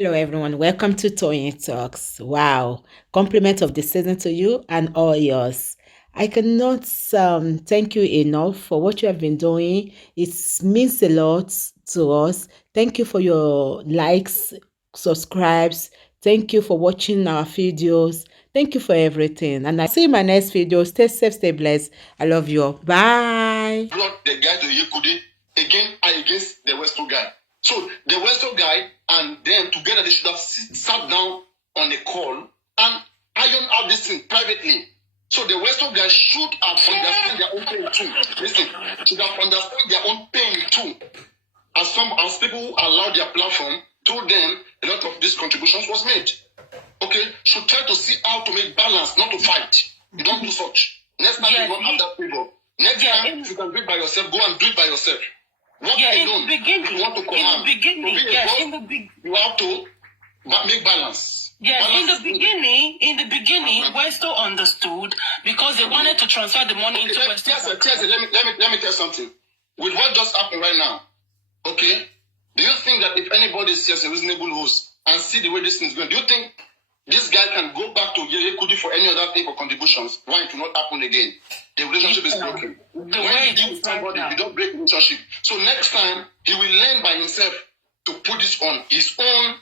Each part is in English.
Hello, everyone. Welcome to Toying Talks. Wow. Compliment of the season to you and all yours. I cannot thank you enough for what you have been doing. It means a lot to us. Thank you for your likes, subscribes. Thank you for watching our videos. Thank you for everything. And I see you in my next video. Stay safe, stay blessed. I love you all. Bye. Brought the guy to Yekudi again and against the Westo guy. So the Westo guy and them together, they should have sat down on a call and iron out this thing privately. So the Westo guy should have understood their own pain too. Listen, should have understood their own pain too. As people who allowed their platform, told them a lot of these contributions was made. Okay, should try to see how to make balance, not to fight. You don't do such. Next time you don't have that favor. Next time, if you can do it by yourself, go and do it by yourself. Work alone. If you want to command. You have to make balance. Yes, balance in the beginning, Westo understood because they wanted to transfer the money into Westo. Yes, let me tell you something. With what just happened right now, okay? Do you think that if anybody sees a reasonable host and see the way this thing is going, do you think this guy can go back to Yeye Kudi for any other thing for contributions? Why it will not happen again? The relationship is broken. When you deal with somebody, you don't break the relationship. So next time, he will learn by himself to put this on his own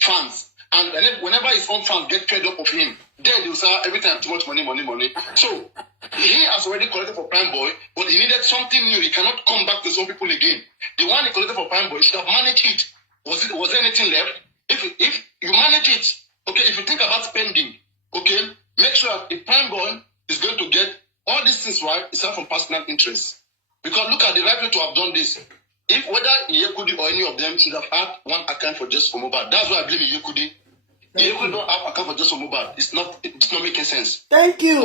fans. And whenever his own fans get fed up of him, then they will say every time too much money. So he has already collected for Prime Boy, but he needed something new. He cannot come back to some people again. The one he collected for Prime Boy should have managed it. Was there anything left? If you manage it, okay, if you think about spending, okay, make sure that the Prime Boy is going to get all these things right, it's not from personal interest. Because look at the right way to have done this. If whether Yekudi or any of them should have had one account for just for Muhbad. That's why I blame Yekudi. Yekudi don't have account for just for Muhbad. It's not making sense. Thank you.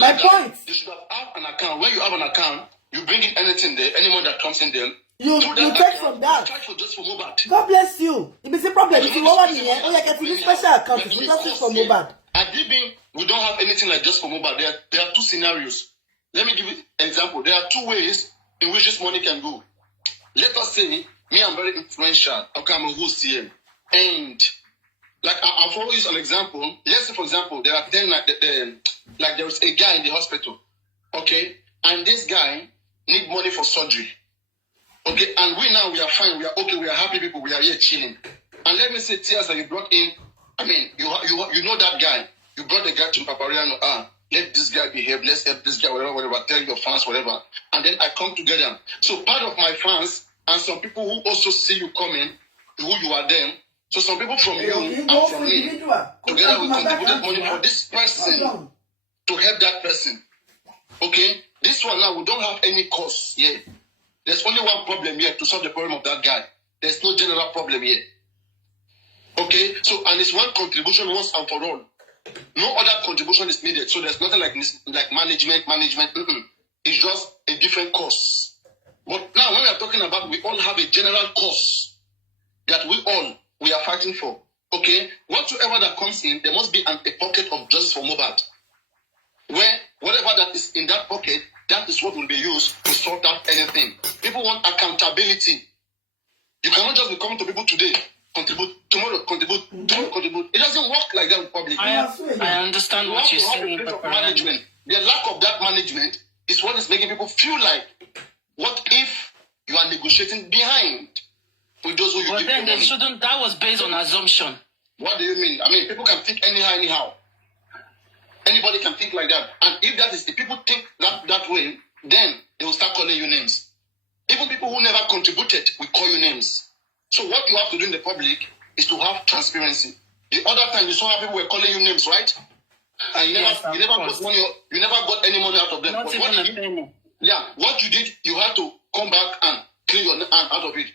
My point. You should have an account. When you have an account, you bring in anything there, any money that comes in there. You take from that. Charge for just for Muhbad. God bless you. If it's a problem, if you want one here, you get a special account. It's just for Muhbad. At DB, we don't have anything like just for Muhbad. There are two scenarios. Let me give you an example. There are two ways in which this money can go. Let us say, me, I'm very influential. Okay, I'm a host here. And, like, I'll follow you an example. Let's say, for example, there are 10, like there is a guy in the hospital. Okay? And this guy need money for surgery. Okay? And we are fine. We are okay. We are happy people. We are here chilling. And let me say, tears that you brought in, I mean, you know that guy. You brought the guy to Papariano. Let this guy behave. Let's help this guy, whatever. Tell your fans, whatever. And then I come together. So part of my fans and some people who also see you coming, who you are them. So some people from you and from me, together we contributed money for this person to help that person. Okay? This one now, we don't have any cause here. There's only one problem here to solve the problem of that guy. There's no general problem here. Okay? So, and it's one contribution once and for all. No other contribution is needed. So there's nothing like management. It's just a different cause. But now when we are talking about, we all have a general cause that we are fighting for. Okay? Whatsoever that comes in, there must be a pocket of justice for Muhbad. Where whatever that is in that pocket, that is what will be used to sort out anything. People want accountability. You cannot just be coming to people today, contribute, tomorrow contribute. It doesn't work like that with public. I understand what you're saying. Management. The lack of that management is what is making people feel like, what if you are negotiating behind with those who you give then they money? shouldn't. That was based on assumption. What do you mean? I mean, people can think anyhow. Anybody can think like that. And if that is, if people think that way, then they will start calling you names. Even people who never contributed will call you names. So what you have to do in the public is to have transparency. The other time you saw how people were calling you names, right? And you never got money, you never got any money out of them. Not but even a penny. Yeah, what you did, you had to come back and clean your hand out of it.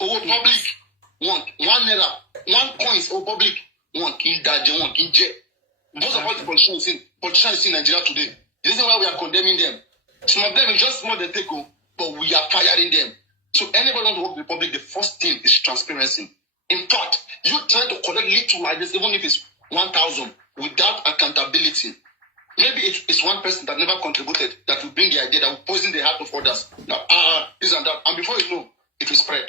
Oh, public want 1 naira, 1 coins. Oh, public want in Daje, want in J. Most of all the politicians in Nigeria today. The reason why we are condemning them, some of them is just more than take, but we are firing them. So anybody want to work with the public, the first thing is transparency. In fact, you try to collect little like this, even if it's 1,000, without accountability. Maybe it's one person that never contributed that will bring the idea that will poison the heart of others. That this and that, and before you know, it will spread.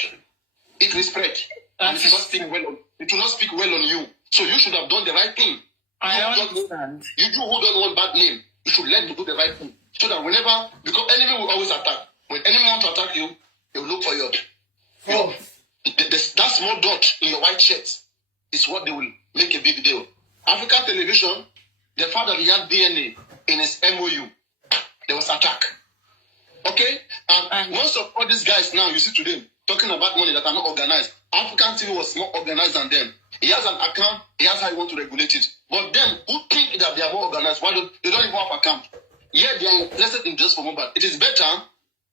It will spread. And the first thing when it will not speak well on you. So you should have done the right thing. I understand. You who don't want bad name, you should learn to do the right thing. So that whenever, because enemy will always attack. When enemy wants to attack you, they will look for your that small dot in your white shirt is what they will make a big deal. African television, the fact that he had DNA in his MOU, there was attack. Okay? And most of all these guys now, you see today, talking about money that are not organized. African TV was more organized than them. He has an account, he has how he want to regulate it. But them who think that they are more organized, why they don't even have account. Yeah, they are interested in just for Muhbad. It is better,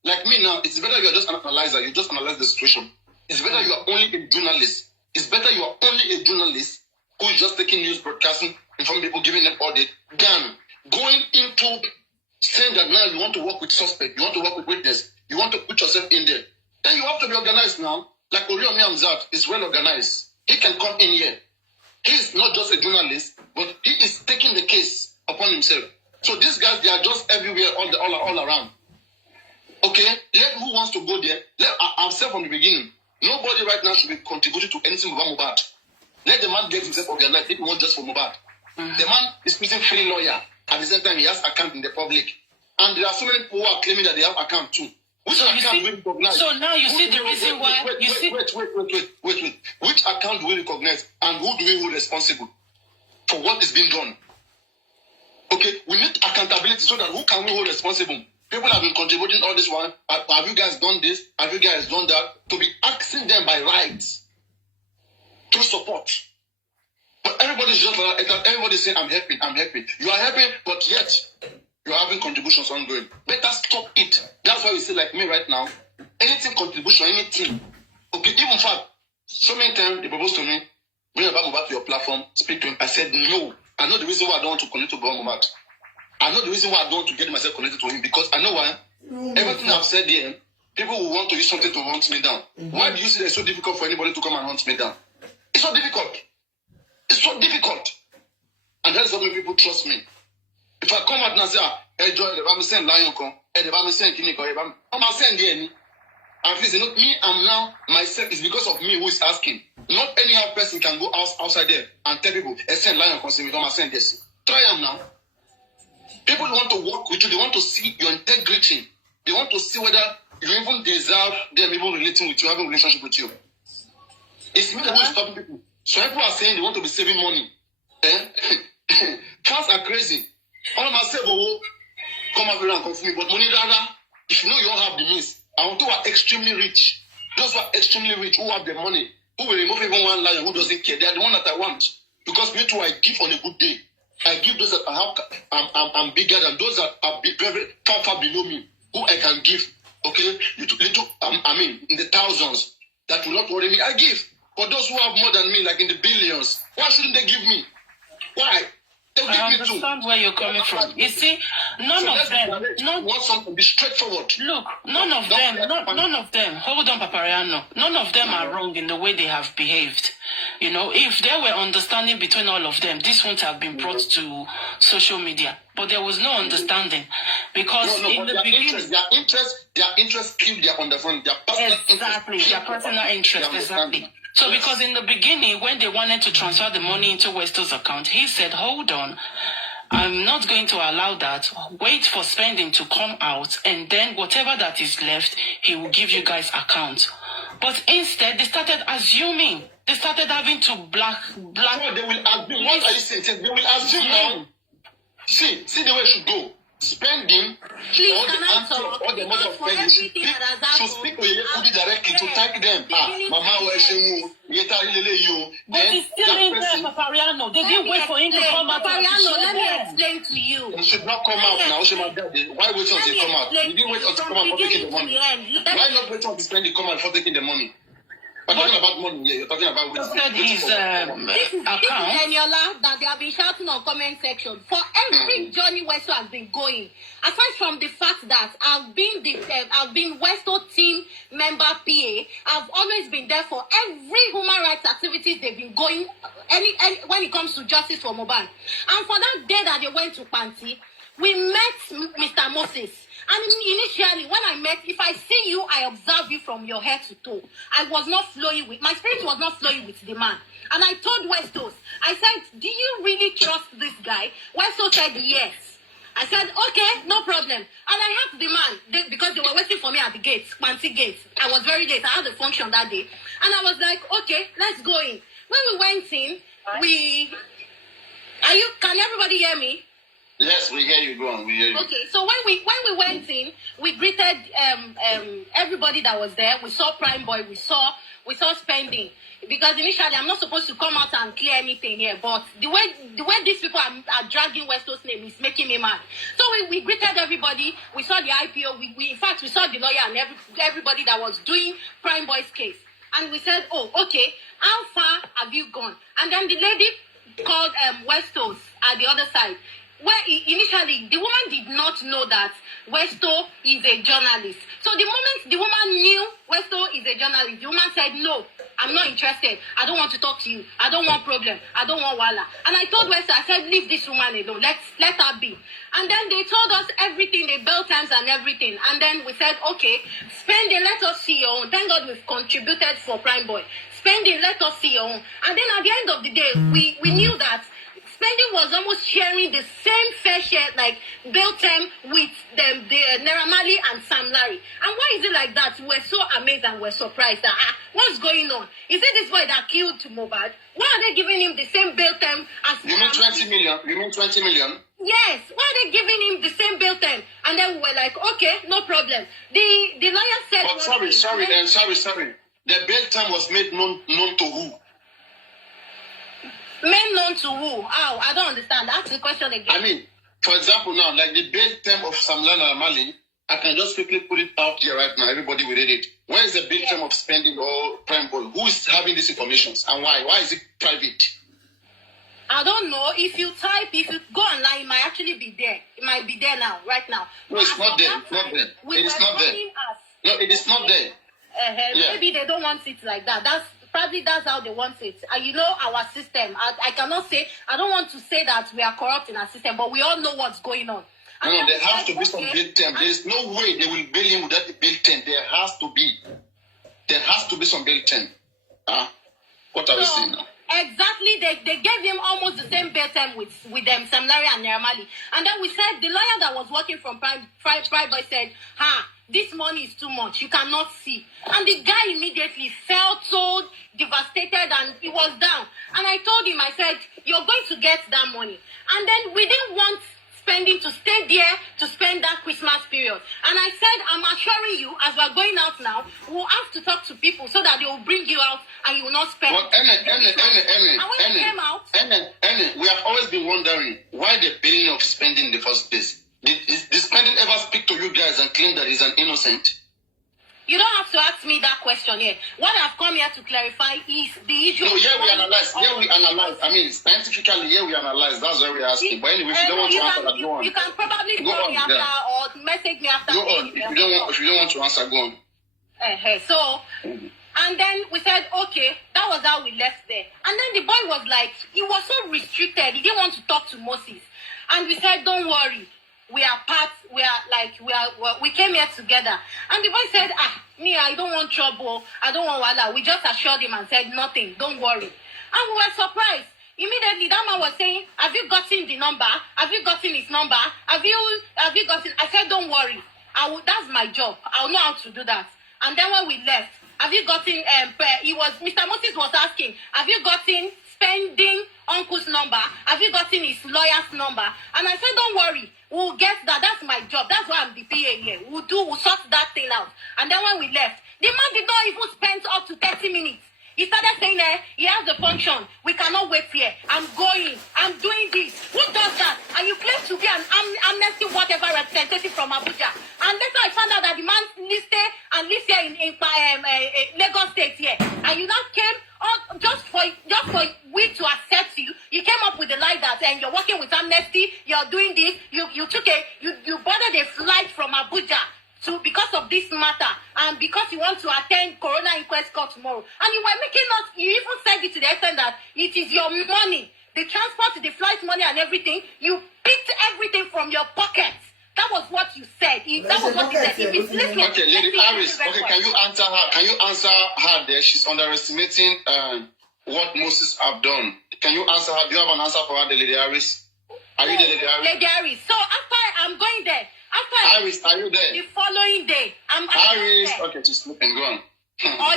like me now, it's better you are just an analyzer, you just analyze the situation. It's better you are only a journalist. It's better you are only a journalist who is just taking news broadcasting, informing people, giving them audit, than going into saying that now you want to work with suspect, you want to work with witness, you want to put yourself in there. Then you have to be organized now. Like Oriomi Hamzat is well organized. He can come in here. He is not just a journalist, but he is taking the case upon himself. So these guys, they are just everywhere, all around. Okay, let who wants to go there. I've said from the beginning, nobody right now should be contributing to anything about Muhbad. Let the man get himself organized. If he wants just for Muhbad. Mm-hmm. The man is meeting free lawyer. At the same time, he has account in the public. And there are so many people who are claiming that they have account too. Which account will recognize? So now you see the reason why... Wait. Which account do we recognize? And who do we hold responsible for what is being done? Okay, we need accountability so that who can we hold responsible? People have been contributing all this one. Have you guys done this? Have you guys done that? To be asking them by rights to support. But everybody's just everybody's saying, I'm happy. You are happy, but yet you are having contributions ongoing. Better stop it. That's why you say, like me right now, anything contribution, anything. Okay, even fact, so many times they proposed to me, bring about Muhbad to your platform, speak to him. I said no. I know the reason why I don't want to connect to Muhbad. I know the reason why I don't want to get myself connected to him, because I know why. Everything I've said here, people will want to use something to hunt me down. Mm-hmm. Why do you see that it's so difficult for anybody to come and hunt me down? It's so difficult. It's so difficult. And that's what make people trust me. If I come out and say, hey, Joy, I'm saying lion come, I'm saying Kiniko, I'm saying the and if it's not me, I'm now myself. It's because of me who is asking. Not any other person can go outside there and tell people, hey, send lion come, I'm saying this. Try them now. People want to work with you. They want to see your integrity. They want to see whether you even deserve them even relating with you, having a relationship with you. It's me that will stop people. So people are saying they want to be saving money. Fans are crazy. All of myself will come up here and confuse me. But money, rather, if you know you don't have the means, I want to are extremely rich. Those who are extremely rich, who have the money, who will remove even one lion who doesn't care. They are the one that I want. Because me too, I give on a good day. I give those that I have, I'm bigger than those that are very far below me, who I can give, okay, little, in the thousands, that will not worry me, I give. For those who have more than me, like in the billions, why shouldn't they give me? Why? I understand where you're coming from. You see, none of them. Want something be straightforward. Look, none of them. Hold on, Papariano. None of them are wrong in the way they have behaved. You know, if there were understanding between all of them, this wouldn't have been brought to social media. But there was no understanding because in the beginning, their interest killed their understanding. Their personal interest, exactly. So because in the beginning, when they wanted to transfer the money into Westo's account, he said, hold on, I'm not going to allow that. Wait for spending to come out, and then whatever that is left, he will give you guys account. But instead, they started assuming. They started having to black. No, they will assume. What are you saying? They will assume now. See the way it should go. Spending, please, all the amount of spending should speak to you directly to thank them. Mama, but he's still in there, Papariano. They didn't wait for him to come out. Papariano, let me explain to you. He should not come out now. Why wait until he come out? You didn't wait until he come out for taking the money. Why not wait until spend the come out for taking the money? We're talking about money here. You're talking about his account. This is Daniela that they have been shouting on comment section for every journey Westo has been going. Aside from the fact that I've been Westo team member PA, I've always been there for every human rights activities they've been going. Any when it comes to justice for Muhbad, and for that day that they went to Panti, we met Mr. Moses. And initially, when I met, if I see you, I observe you from your head to toe. I was not flowing with, my spirit was not flowing with the man. And I told Westos, I said, do you really trust this guy? Westos said yes. I said, okay, no problem. And I asked the man, because they were waiting for me at the gates, Panty gates. I was very late. I had a function that day. And I was like, okay, let's go in. When we went in, can everybody hear me? Yes, we hear you. Go on, we hear you. Okay, so when we went in, we greeted everybody that was there. We saw Prime Boy. We saw spending. Because initially, I'm not supposed to come out and clear anything here, but the way these people are dragging Westo's name is making me mad. So we greeted everybody. We saw the IPO. We in fact, we saw the lawyer and everybody that was doing Prime Boy's case. And we said, oh, okay, how far have you gone? And then the lady called Westos at the other side. Where initially, the woman did not know that Westo is a journalist. So the moment the woman knew Westo is a journalist, the woman said, no, I'm not interested. I don't want to talk to you. I don't want problem. I don't want Wahala. And I told Westo, I said, leave this woman alone. Let her be. And then they told us everything, the bell times and everything. And then we said, okay, spending, let us see your own. Thank God we've contributed for Prime Boy. Spending, let us see your own. And then at the end of the day, we knew that Spending was almost sharing the same fair share, like bail term with the Naira Marley and Sam Larry. And why is it like that? We're so amazed and we're surprised that what's going on? Is it this boy that killed Muhbad? Why are they giving him the same bail term as? You mean 20 million? You mean 20 million? Yes. Why are they giving him the same bail term? And then we were like, okay, no problem. The lawyer said. But sorry. The bail term was made known to who? Made known to who? How? I don't understand. Ask the question again. I mean, for example, now, like the bail term of Sam Larry and Mali, I can just quickly put it out here right now. Everybody will read it. Where is the bail term of Spending or Prime Boy? Who is having these information and why? Why is it private? I don't know. If you go online, it might actually be there. It might be there now, right now. No, it's not there. It's not there. It is not there. No, it is not there. Maybe they don't want it like that. Probably that's how they want it. And you know our system. I cannot say, I don't want to say that we are corrupt in our system, but we all know what's going on. And no, there has to be some bail term. There is no way they will bail him without the bail term. There has to be some bail term. What are we saying now? Exactly, they gave him almost the same bail term with them, Sam Larry and Naira Marley. And then we said, the lawyer that was working from Prime Boy said, this money is too much, you cannot see. And the guy immediately felt so devastated and he was down. And I told him, I said, you're going to get that money. And then we didn't want Spending to stay there to spend that Christmas period. And I said, I'm assuring you, as we're going out now, we'll have to talk to people so that they will bring you out and you will not spend. Well, we have always been wondering why the billing of Spending in the first place. Did Spending ever speak to you guys and claim that he's an innocent? You don't have to ask me that question here. What I've come here to clarify is the issue. No, we analyze. I mean, scientifically, we analyze. That's why we're asking. But anyway, if you don't want to answer that, go on. You can probably call me after or message me after. Go on. If you don't want to answer, go on. So, and then we said, okay, that was how we left there. And then the boy was like, he was so restricted. He didn't want to talk to Moses. And we said, don't worry. We are part, we came here together. And the boy said, I don't want trouble. I don't want Wahala. We just assured him and said, nothing, don't worry. And we were surprised. Immediately, that man was saying, have you gotten the number? Have you gotten his number? Have you gotten, I said, don't worry. That's my job. I'll know how to do that. And then when we left, have you gotten, Mr. Moses was asking, have you gotten Spending uncle's number? Have you gotten his lawyer's number? And I said, don't worry. We'll get that. That's my job. That's why I'm the PA here. We'll sort that thing out. And then when we left, the man did not even spend up to 30 minutes. He started saying, he has the function. We cannot wait here. I'm going. I'm doing this. Who does that? And you claim to be an amnesty whatever representative from Abuja. And later I found out that the man lives here in Lagos State here. And you now came just for we to accept you. You came up with the lie that and you're working with amnesty. You're doing this. You boarded a flight from Abuja because of this matter and because you want to attend Corona Inquest Court tomorrow. And you were making us, you even said it to the extent that it is your money, the transport, the flight money and everything. You picked everything from your pocket. That was what you said. That was what you said. If it's listening, Lady Harris, can you answer her? Can you answer her there? She's underestimating what Moses have done. Can you answer her? Do you have an answer for her, Lady Harris? Are you there, Lady Harris? Lady Harris. So after I'm going there. After Harris, are you there? the following day, I'm Harris, there. okay, she's sleeping. Go on. Or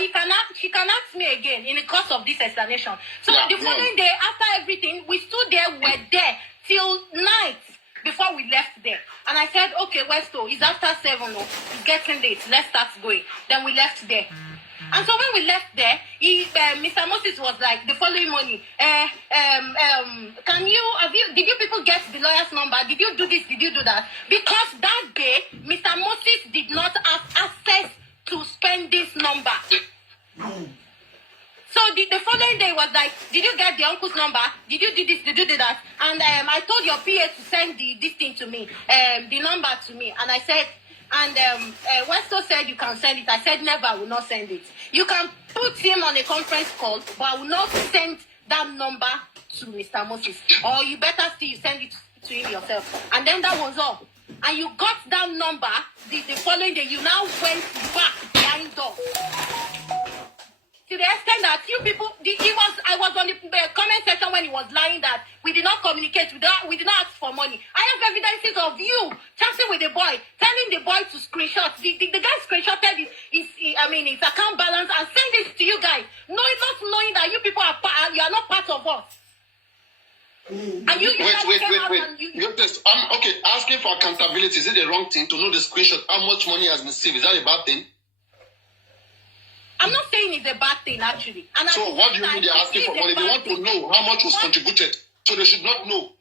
she can ask me again in the course of this explanation. So Yeah, the go on. following day, after everything, we stood there, we're there till night before we left there. And I said, okay, Westo, it's after 7, oh, it's getting late, let's start going. Then we left there. And so when we left there, Mr. Moses was like, the following morning, did you people get the lawyer's number? Did you do this? Did you do that? Because that day, Mr. Moses did not have access to spend this number. So the following day was like, did you get the uncle's number? Did you do this? Did you do that? And I told your PA to send this thing to me, the number to me. And I said, Westo said you can send it. I said, never, I will not send it. You can put him on a conference call, but I will not send that number to Mr. Moses. Or you better still send it to him yourself. And then that was all. And you got that number the following day. You now went back behind door. To the extent that you people, I was on the comment section when he was lying that we did not communicate, we did not ask for money. I have evidences of you chatting with the boy, telling the boy to screenshot. The guy screenshotted his account balance and sent it to you guys, not knowing that you people you are not part of us. And you Wait. and Okay, asking for accountability, is it the wrong thing to know the screenshot, how much money has been received? Is that a bad thing? I'm not saying it's a bad thing, actually. And so what do you mean they're asking for money? They want to know how much was contributed. So they should not know.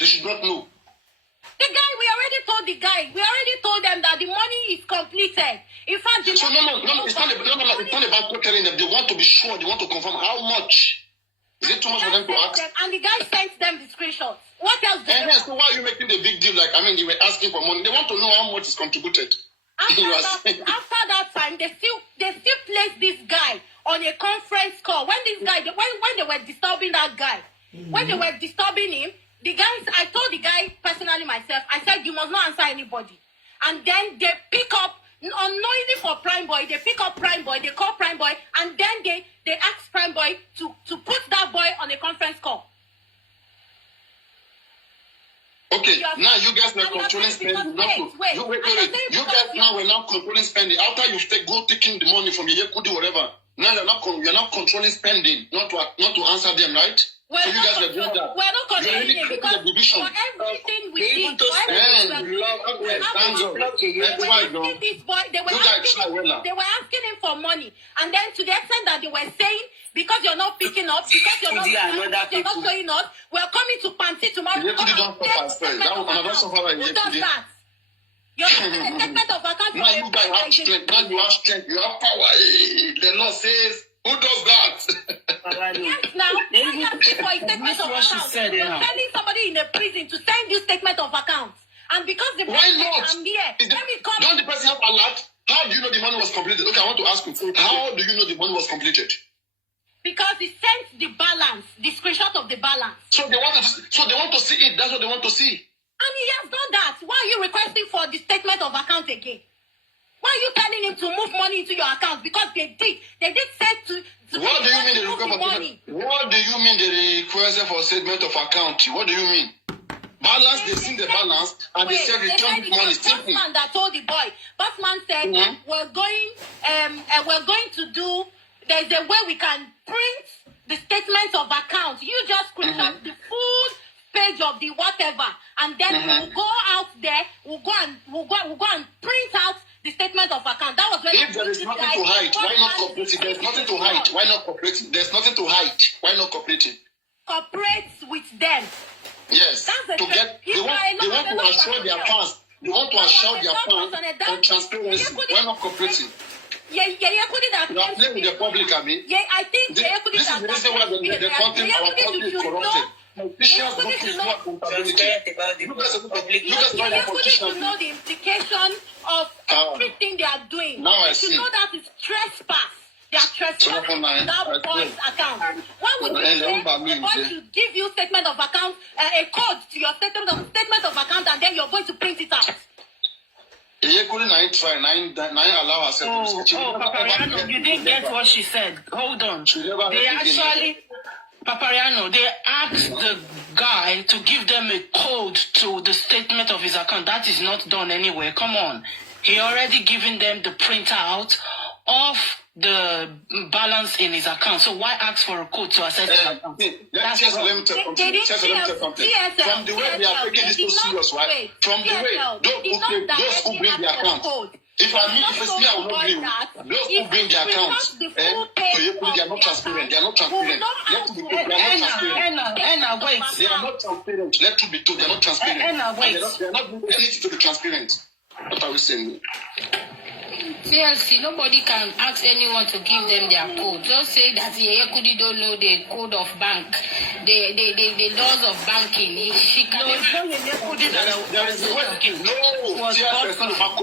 They should not know. The guy, we already told them that the money is completed. In fact, it's not about telling them. They want to be sure. They want to confirm how much. Is it too much for them to ask? And the guy sent them the screenshots. What else? So why are you making the big deal? They were asking for money. They want to know how much is contributed. After that time, they still placed this guy on a conference call. When this guy, when they were disturbing that guy, when they were disturbing him, I told the guy personally myself, I said, you must not answer anybody. And then they pick up, unknowingly for Prime Boy, they pick up Prime Boy, they call Prime Boy, and then they ask Prime Boy to put that boy on a conference call. Okay, now you guys are controlling spending. Wait. You guys now were not controlling spending. After you taking the money from your Yekudi, whatever, now you're not controlling spending, not to answer them, right? So you guys were doing that. We're not controlling it because for everything we did, they were asking him for money. And then to the extent that they were saying, because you're not picking up, because you're not showing us, we're coming to Panty tomorrow. Who does that? You're taking a statement of account. Now you guys have strength. Now you have strength. You have power. The law says, who does that? Yes, now, I asked you for a statement of account. You're telling somebody in a prison to send you statement of account. And because the why not? I'm here, let me come. Don't the person have alert? How do you know the money was completed? Okay, I want to ask you. How do you know the money was completed? Because he sent the balance, the screenshot of the balance. So they want to see it. That's what they want to see. And he has done that. Why are you requesting for the statement of account again? Why are you telling him to move money into your account? Because they did say to what do you mean they request money? What do you mean they requested for statement of account? What do you mean? Balance, they see the balance and they said return the money. Bossman that told the boy. Bossman said we're going to do. There's a way we can print the statement of account. You just screenshot the full page of the whatever, and then we'll go out there. We'll go and print out the statement of account. That was when. If there is nothing to hide, why not cooperate? There's nothing to hide. Why not cooperate? There's nothing to hide. Why not cooperating? Cooperate with them. Yes. They want to assure their fans. They want to assure their fans on transparency. Why not cooperating? You are playing with the public, I mean. Yeah, I think this is the reason why the country, our country is corrupted. Politicians don't feel more accountability. You guys to know the implication of everything they are doing. Now I see. see. To know that it's trespass. They are trespassing that boy's account. Why would you say the boy should give you statement of account, a code to your statement of account, and then you're going to print it out? You couldn't try, nine allow herself. Papariano, you didn't get what she said. Hold on. They actually, Papariano, they asked the guy to give them a code to the statement of his account. That is not done anywhere. Come on. He already given them the printout of the balance in his account. So why ask for a code to access his account? Let me tell something. From the way we are taking this so serious, right? From the way those who bring the account. If I will not bring those who bring the accounts, they are not transparent. They are not transparent. Let to be told, they are not transparent. Wait. They are not transparent. Let to be told, they are not transparent. Wait. They are not doing anything to be transparent. What are we saying? TLC, nobody can ask anyone to give them their code. Just say that the Ekudi don't know the code of bank, the laws of banking. She can. No, it's not the Ekudi there is a way. No,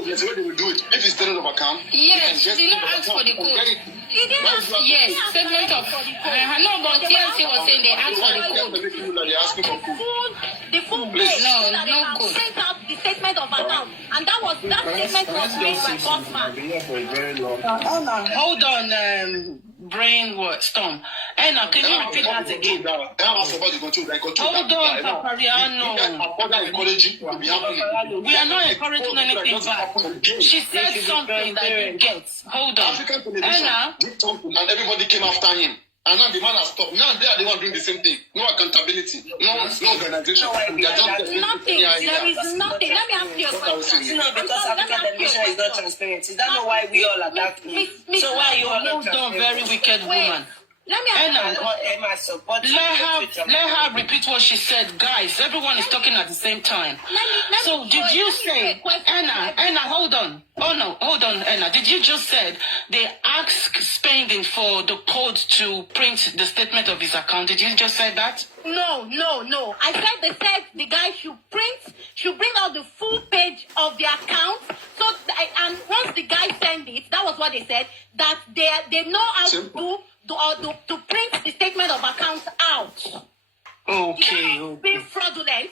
there's a way they will do it. If it's statement of account, yes, she did not ask for the code. He didn't ask. Yes, statement of. No, but TLC was saying they asked for the code. They're asking for code. The full page. No code. Sent out the statement of account, and that statement was made by Bossman. Hold on, brainstorm. Anna, can you repeat that again? Hold on, Papariano. We are not encouraging anything back. She said something that you get. Hold on. Anna. And everybody came after him. And now the man has stopped. Now they are the one doing the same thing. No accountability. No organization. Nothing. There is nothing. Let me ask you a question. No, because African television is not transparent. Is that not why we all attack me? So why you hold on, very wicked woman? Let me ask you. Let her repeat what she said. Guys, everyone is talking at the same time. So did you say, Anna, hold on. Oh no, hold on, Anna. Did you just said they asked Spending for the code to print the statement of his account? Did you just say that? No. I said the guy should bring out the full page of the account. So and once the guy send it, that was what they said, that they know how to do to print the statement of accounts out. Okay. Being fraudulent.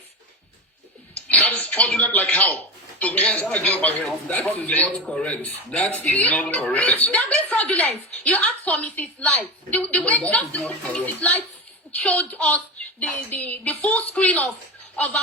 That is fraudulent like how? To get statement of account. That is not correct. That is not correct. They're being fraudulent. You asked for Mrs. Light. The way just the Mrs. Light showed us the full screen of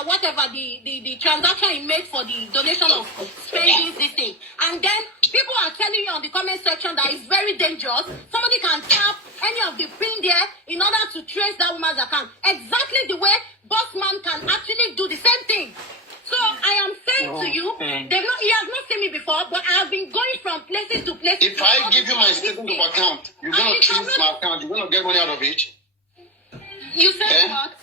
whatever the transaction he made for the donation of Spending this thing. And then people are telling you on the comment section that it's very dangerous. Somebody can tap any of the pin there in order to trace that woman's account. Exactly the way Bossman can actually do the same thing. So I am saying to you, he has not seen me before, but I have been going from places to places. If I give you my statement of account, you're going to trace my account, you're going to get money out of it. You said what?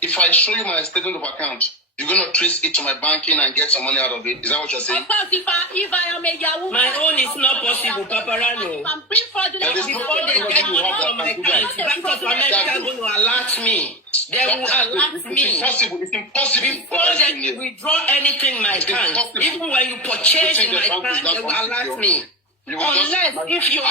If I show you my statement of account, you're going to trace it to my banking and get some money out of it. Is that what you're saying? Of course, if I am a Yahoo, my own is not possible, Paparano. I'm being fraudulent. Before they get money from my account, Bank of America going to alert me. They will alert me. It's impossible. Before they withdraw anything in my account, even when you purchase in my account, they will alert me. Unless if you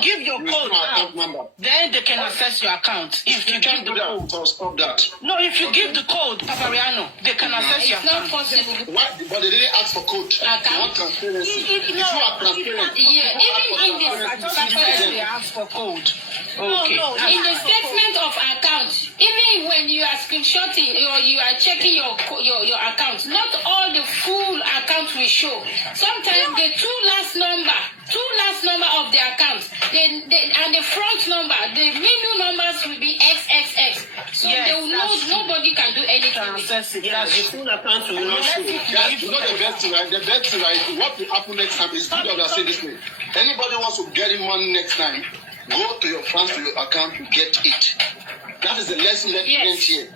give your code out, then they can access your account. If you give the code, stop that. No, if you give the code, Papariano, they can access your account. It's not possible. But they didn't ask for code. They want transparency. If you are transparent, Even in the They ask for code. Okay. In the statement of account, even when you are screenshotting or you are checking your account, not all the full account will show. Sometimes the two last number of the account, and the front number, the middle numbers will be XXX. So they will know nobody can do anything. The full account will not show. That's not the best thing, right? The best thing, right? What will happen next time is good that I say this way. Anybody wants to get in money next time, go to your funds, to your account, to get it. That is the lesson that you learned here.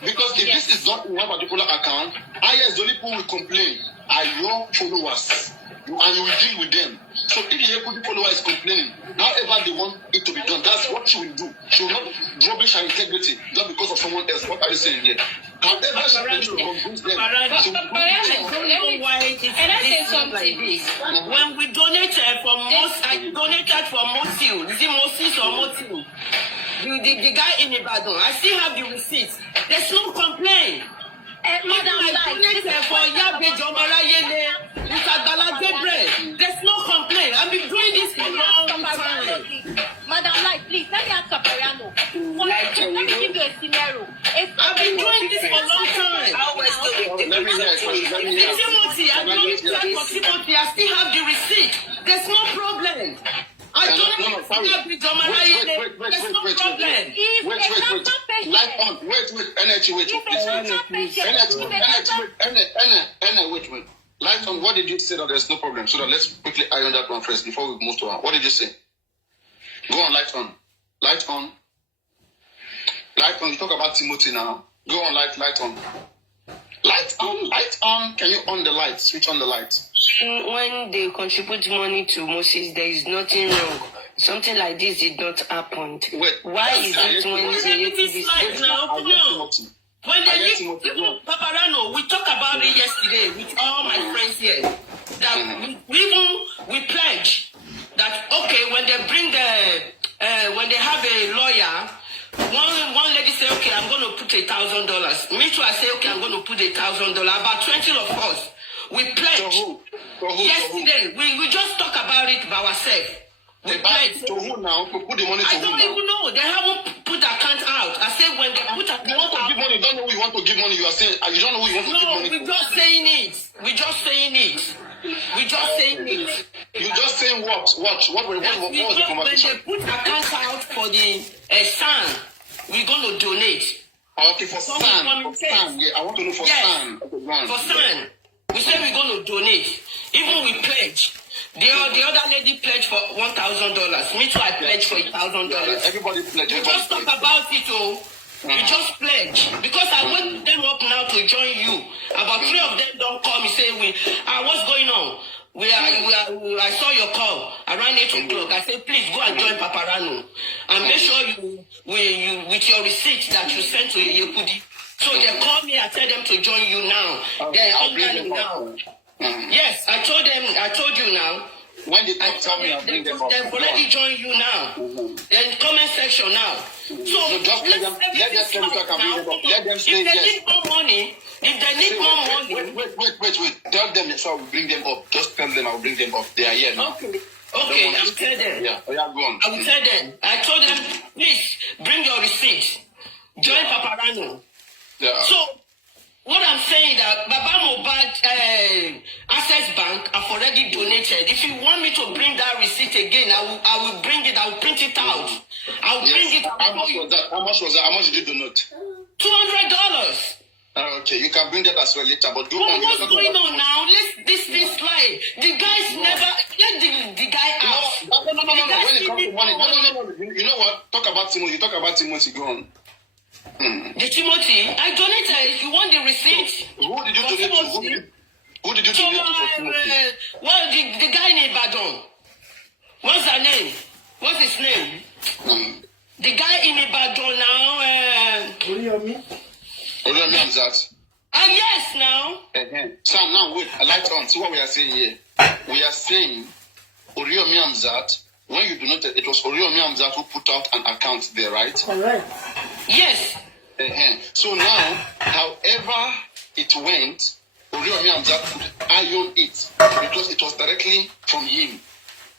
Because if this is not in one particular account, the only people will complain are your followers. And you will deal with them. So if your equity follower is complaining, however they want it to be done, that's what she will do. She will not rubbish her integrity just because of someone else. What are you saying here? However she will do to convince them. Can I say something like this? When we donated I donated for Mosil. Is it Mosil or Mosil? The guy in Ibadan, I still have the receipts. There's no complaint. Madam, there's no complaint. I've been doing this for a long time. Madam, like, please, let me ask Capriano. Let me give you a scenario. I've been doing this for a long time. Let me hear it. Timothy, I don't stand for Timothy. I still have the receipt. There's no problem. I don't know. Wait. Light on. Wait. Energy, wait. Wait. Light on. What did you say that there's no problem? So that let's quickly iron that one first before we move to one. What did you say? Go on, light on. Light on. Light on. You talk about Timothy now. Go on, light on. Light on. Can you on the light? Switch on the light. When they contribute money to Moses, there is nothing wrong. Something like this did not happen. Wait, why is it when when they leave Paparano, we talked about it yesterday with all my friends here. That we pledge that okay, when they bring when they have a lawyer, one lady say okay, I'm going to put $1,000. Me too, I say okay, I'm going to put $1,000. About 20 of us. We pledged yesterday. We just talk about it by ourselves. We pledged. To who now? To put the money to I don't even know. They haven't put account out. I said when they put account out. You want to give money. You don't know who you want to give money. You are saying you don't know who you want to give money. No, we're just saying it. We're just saying it. You just saying what? What was the conversation? When they put account out for the son, we're going to donate. Okay, for son. Yeah, I want to know for son. For son. We say we're going to donate. Even we pledge. The other lady pledged for $1,000. Me too, I pledged for $1,000. Everybody pledged. We just talk about it, We just pledge. Because I wake them up now to join you. About 3 of them don't call me, say, what's going on? I saw your call around 8 o'clock. I said, please go and join Paparano. And make sure you with your receipt that you sent to Yekudi. So they call me, I tell them to join you now. They're under you now. Yes, I told you now. When they tell me, I'll bring them up. They've already joined you now. They're in comment section now. So just let them say yes. If they need more money. Wait. Tell them so I will bring them up. Just tell them I will bring them up. They are here now. Okay, I'll tell them. Yeah, go on. I will tell them. I told them, please bring your receipt. Join Paparano. Yeah. So what I'm saying that Baba Muhbad Access Bank have already donated. If you want me to bring that receipt again, I will bring it. I will print it out. I will bring it out. How much was that? How much did you donate? $200. Okay, you can bring that as well later. But what's going on now? This slide. The guys never let the guy out. No. When it comes to money, no. You know what? Talk about Timothy. Go on. The Timothy, I donated. You want the receipt? Who did you donate to? Who did you donate to? Well, the guy in Ibadan. What's her name? What's his name? The guy in Ibadan now. Oriomi Hamzat. Yes, now. So now wait. I like to see what we are saying here. We are saying Oriomi Hamzat. When you donated, it was Oriomi Hamzat who put out an account there, right? Correct. Yes. So now, however it went, Oriomi Hamzat could iron it because it was directly from him.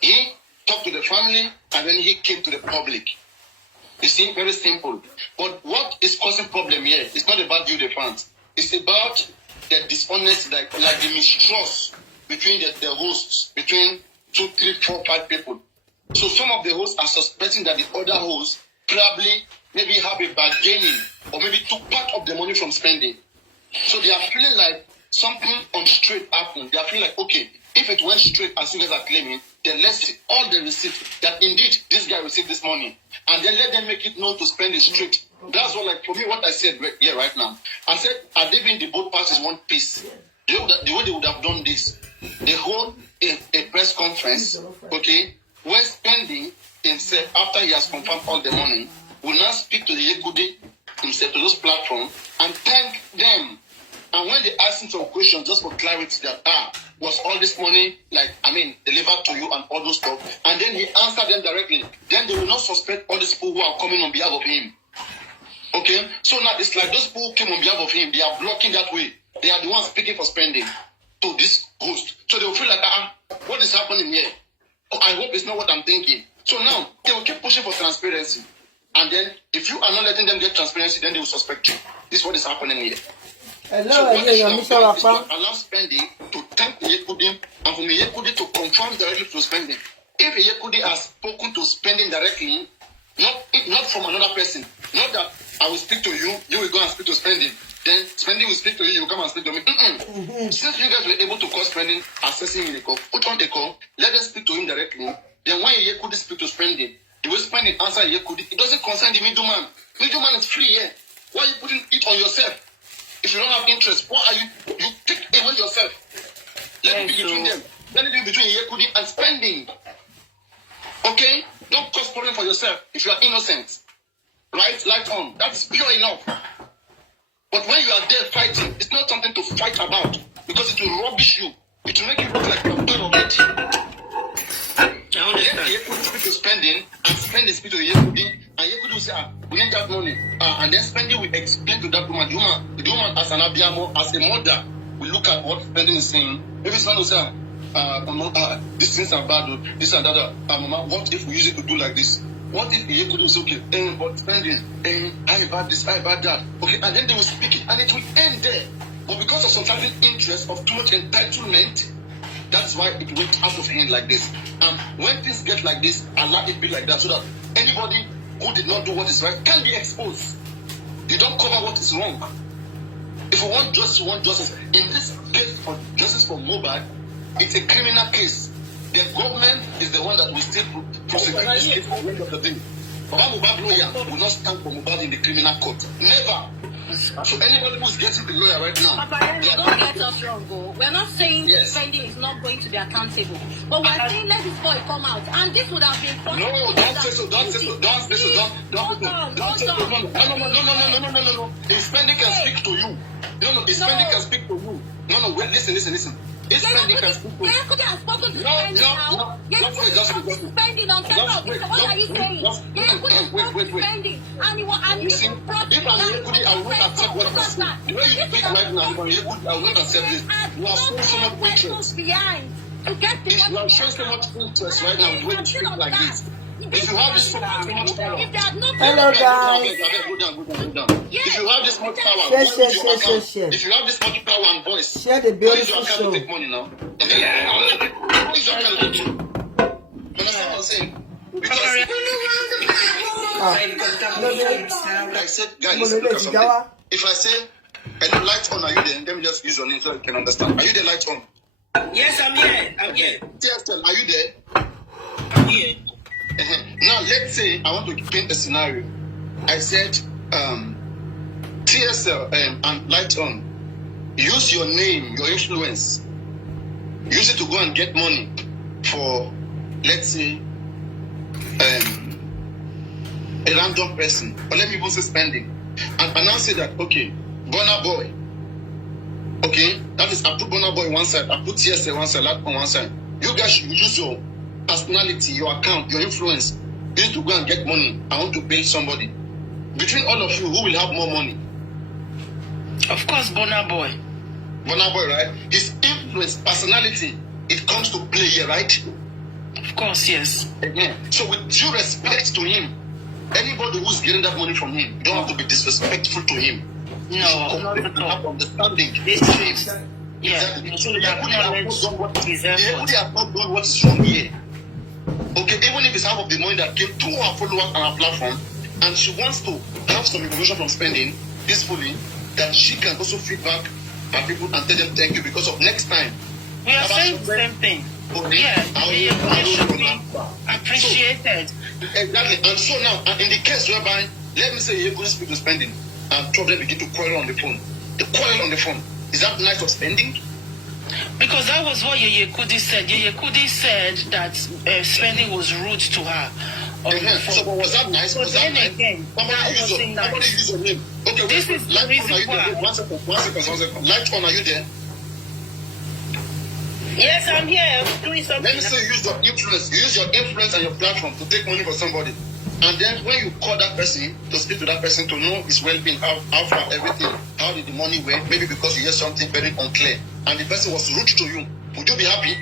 He talked to the family and then he came to the public. You see, very simple. But what is causing problem here? It's not about you, the fans. It's about the dishonesty, like the mistrust between the hosts, between 2, 3, 4, 5 people. So some of the hosts are suspecting that the other hosts probably maybe have a bargaining or maybe took part of the money from spending. So they are feeling like something on straight happened. They are feeling like, okay, if it went straight as you guys are claiming, then let's see all the receipts that indeed this guy received this money. And then let them make it known to spend it straight. That's what, like, for me, what I said here right now. I said, are they being the both parties one piece? The way they would have done this, they hold a press conference, okay, where spending himself, after he has confirmed all the money, will now speak to the Yekudi himself, to those platforms, and thank them. And when they ask him some questions, just for clarity, that, was all this money, delivered to you and all those stuff, and then he answered them directly, then they will not suspect all these people who are coming on behalf of him. Okay? So now it's like those people who came on behalf of him, they are blocking that way. They are the ones speaking for spending to this host. So they will feel like, what is happening here? Oh, I hope it's not what I'm thinking. So now they will keep pushing for transparency. And then if you are not letting them get transparency, then they will suspect you. This is what is happening here. Hello, So what is now done is to Hello, allow spending to thank Yekudi and for Yekudi to confirm directly to spending. If Yekudi has spoken to spending directly, not from another person, not that I will speak to you, you will go and speak to spending. Then spending will speak to you, you will come and speak to me. Since you guys were able to call spending, accessing in the call, put on the call, let them speak to him directly. Then when Yekudi speak to spending, the way spending answer Yekudi, it doesn't concern the middleman. Middleman is free here. Why are you putting it on yourself? If you don't have interest, why are you take away yourself? Let it be between them. Let it be between Yekudi and spending. Okay? Don't cause problem for yourself if you are innocent. Right? Light on. That's pure enough. But when you are there fighting, it's not something to fight about because it will rubbish you. It will make you look like you're done already. Let Yekudi speak to spending and spending speak to Yekudi, and Yekudi will say, we need that money. And then spending will explain to that woman, the woman as an abiyamo, as a mother, will look at what spending is saying. If it's not to say, these things are bad, this and that, mama, what if we use it to do like this? What if Yekudi is okay? But spending, I bad this, I bad that. Okay, and then they will speak it, and it will end there. But because of some certain interest of too much entitlement, that's why it went out of hand like this. When things get like this, allow it be like that so that anybody who did not do what is right can be exposed. You don't cover what is wrong. If you want justice, you want justice. In this case for justice for Muhbad, it's a criminal case. The government is the one that will still prosecute this case at the end of the day. That Muhbad lawyer will not stand for Muhbad in the criminal court. Never. So anybody who's getting the lawyer right now, Papa, don't get us wrong, go. We're not saying spending is not going to be accountable, but we're saying let this boy come out, and this would have been possible. No, don't say so. Don't say so. Don't say so. Don't say so. No. The spending can speak to you. No. The spending can speak to you. No. Wait, listen. If spending can speak to you. Could have spoken to spending now. Spending on Facebook. What are you saying? Could have spoken to spending, and he was. If I'm Yekudi, I won't accept what you say. The way you speak right now, if I'm Yekudi, I won't accept this. You are showing so much interest. You are showing so much interest right now the way you speak like this. If you have this so much power, Hello, guys. Go down. If you have this much power, Share. if you have this much power and voice, Share the what is your beautiful account show. to take money now? What is your account to do? You understand what I'm saying? Because I said, guys, listen, look at something. If I say, hello, lights on, are you there? Let me just use your name so you can understand. Are you there, lights on? Yes, I'm here. TSL, are you there? I'm here. Now, let's say I want to paint a scenario. I said, TSL and lights on. Use your name, your influence. Use it to go and get money for, let's say, a random person. Or let me even say spending. And now say that, okay, Burna Boy. Okay, that is, I put Burna Boy one side, I put TSL one side, light on one side. You guys should use your personality, your account, your influence. You need to go and get money. I want to pay somebody. Between all of you, who will have more money? Of course, Burna Boy. Burna Boy, right? His influence, personality, it comes to play here, right? Of course, yes. So with due respect to him, anybody who's getting that money from him, you don't have to be disrespectful to him. No, not at all. Have understanding. This is, Exactly. So you have knowledge is effort. They have not done what is wrong here. Okay, even if it's half of the money that came to our followers on our platform, and she wants to have some information from spending peacefully, that she can also feedback our people and tell them thank you because of next time. We are saying the same thing. Okay. Yeah, you should be appreciated. So, exactly. And so now, in the case whereby, let me say you couldn't speak to spending, and two of them begin to quarrel on the phone. The quarrel on the phone. Is that nice of spending? Because that was what Yekudi said. Yekudi said that spending was rude to her. So was that nice? So was that nice? Again, that wasn't nice. Somebody use your name. Okay, this is the reason why. One second. Light on, are you there? Yes, I'm here. I'm doing something. Let me say use your influence. Use your influence and your platform to take money from somebody. And then when you call that person to speak to that person to know his well-being, how far everything, how did the money went, maybe because you hear something very unclear, and the person was rude to you, would you be happy?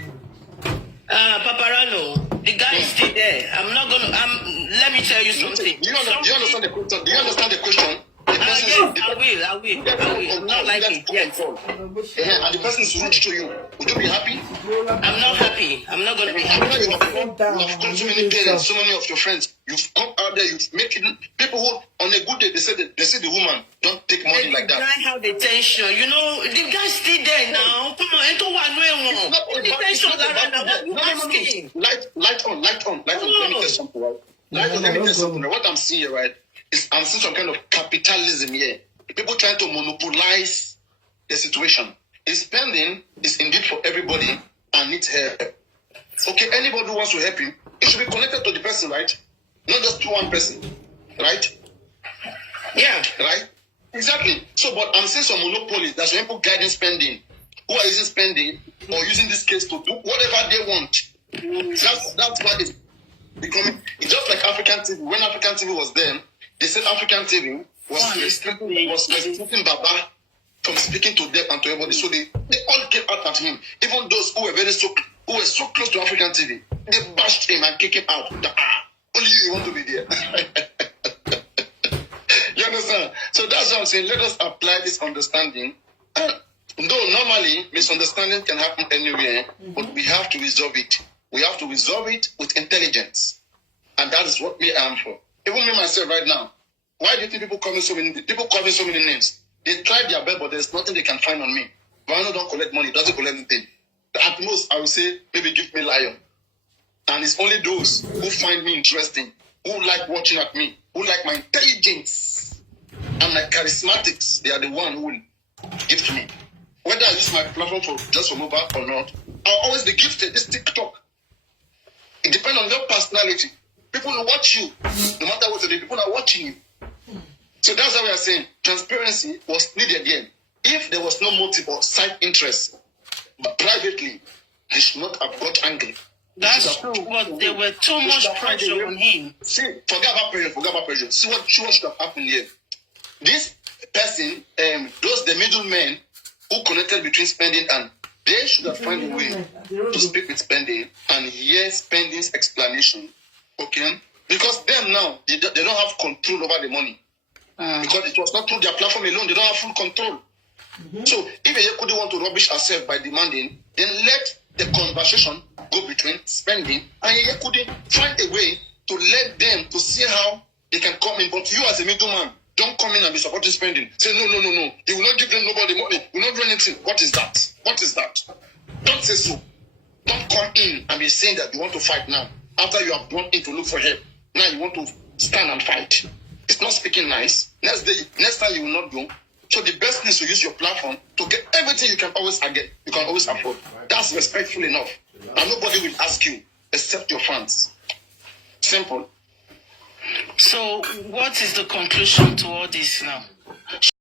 Paparano, the guy is still there. I'm not gonna. Let me tell you something. Do you understand the question? Do you understand the question? Yes, I will. Not like it. Yes. And the person is rude to you. Would you be happy? I'm not happy. I'm not gonna be happy. You have come so many parents, so many of your friends. You've come out there. You've made it. People who, on a good day, they say the woman don't take money like that. The guy have the tension. You know, the guy's still there now. Come on, into one way. The tension, what you asking? Light on. Let me tell something, right? Let me tell something. What I'm seeing here, right, is I'm seeing some kind of capitalism here. People trying to monopolize the situation. His spending is indeed for everybody and needs help. Okay, anybody who wants to help him, it should be connected to the person, right? Not just to one person, right? Yeah. Right? Exactly. So, but I'm seeing some monopolies. That's some people guiding spending, who are using spending or using this case to do whatever they want. That's why it's becoming. It's just like African TV. When African TV was there, they said African TV was restricting Baba from speaking to them and to everybody. So they all came out at him. Even those who were so close to African TV, they bashed him and kicked him out. Only you want to be there. You understand? So that's what I'm saying. Let us apply this understanding. Though normally misunderstanding can happen anywhere, but we have to resolve it. We have to resolve it with intelligence. And that is what me I am for. Even me myself right now. Why do you think people call me so many names? They try their best, but there's nothing they can find on me. Vano don't collect money, doesn't collect anything. At most, I will say, maybe give me lion. And it's only those who find me interesting, who like watching at me, who like my intelligence and my charismatics. They are the one who will give to me. Whether I use my platform for Muhbad or not, I'll always be gifted. This TikTok. It depends on your personality. People will watch you. No matter what they do, people are watching you. So that's why we are saying transparency was needed here. If there was no motive or side interest, but privately, they should not have got angry. That's true, but there were too much pressure on him. See, forget about pressure. See what should have happened here. This person, the middlemen who connected between spending and they should have found a way to speak with spending and hear spending's explanation. Okay? Because them now, they don't have control over the money. Because it was not through their platform alone, they don't have full control. So if a couldn't want to rubbish herself by demanding, then let the conversation go between spending and you couldn't find a way to let them to see how they can come in. But you as a middleman, don't come in and be supporting spending. Say no. You will not give them nobody money. You will not do anything. What is that? Don't say so. Don't come in and be saying that you want to fight now. After you have gone in to look for help, now you want to stand and fight. It's not speaking nice. Next time you will not go. So the best thing is to use your platform to get everything you can always get. You can always afford. That's respectful enough. And nobody will ask you except your fans. Simple. So what is the conclusion to all this now?